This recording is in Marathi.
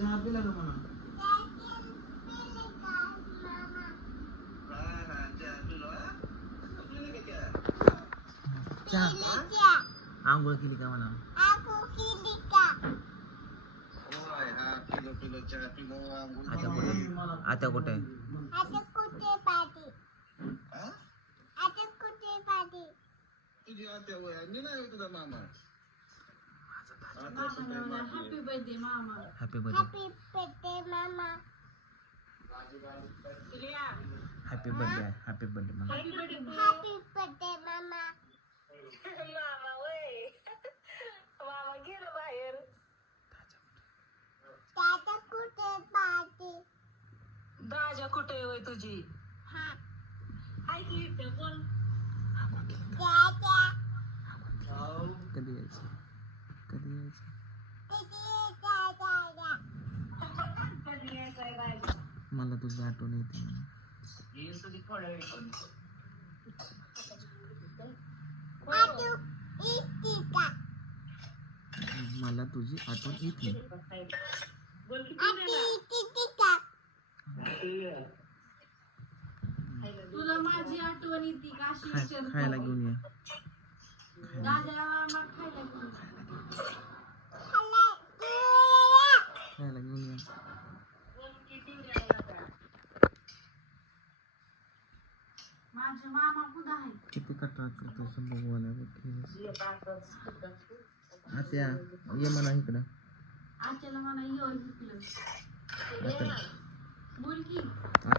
चहा पिला का म्हणा चहा आंघोळ केली का म्हणा आता कुठे आता कुठे तुझी आत्या वय आणि नाही तुझा मामा हॅपी बर्थडे मामा happy birthday happy birthday happy birthday म्हणा हॅपी बर्थडे मामा वय मामा गेलं बाहेर दादा कुठे पार्टी? दाजा कुठे होय तुझी? हा. हाय की इथं बोल दादा कधी यायचं कधी यायचं किती दादा कधी यायचंय बाहेर मला तुझी आठवण येते मला तुझी आठवण येते तुला माझी आठवण येते का. खायला घेऊन ये दादाला मामा खायला घेऊन ये. खाला तुला खायला घेऊन ये माझा मामा कुठं आहे किती कटाळ करतो संभव आत्या ये म्हणा इकडं. आजच्याला मला येऊन शिकलं बोल की.